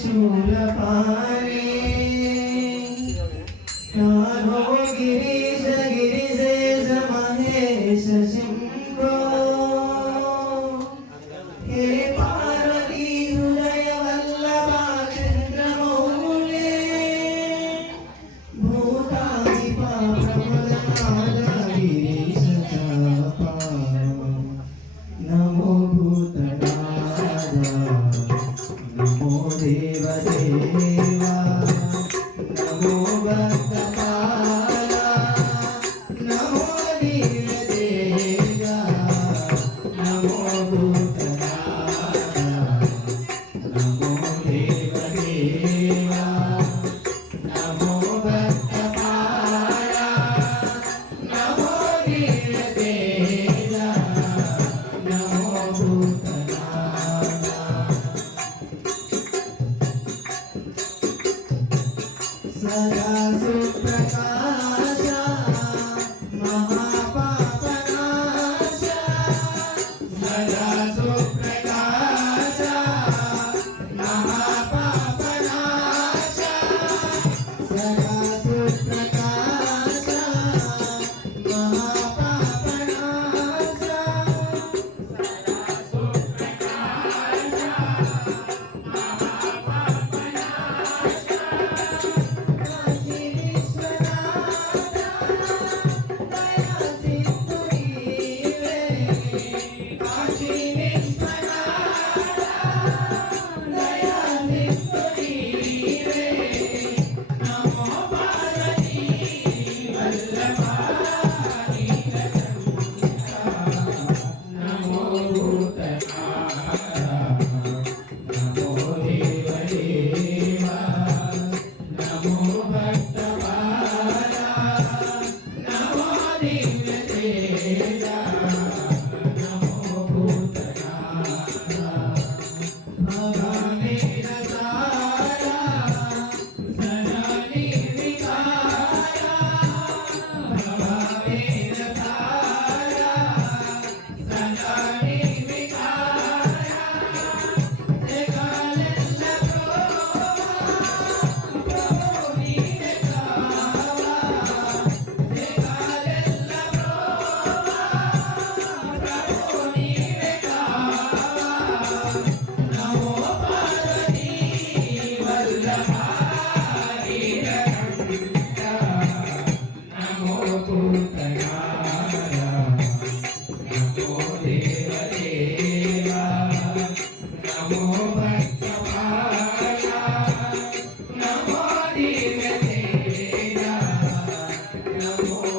ശൂലപാലേ Giri Shivadeva Yeah. amor.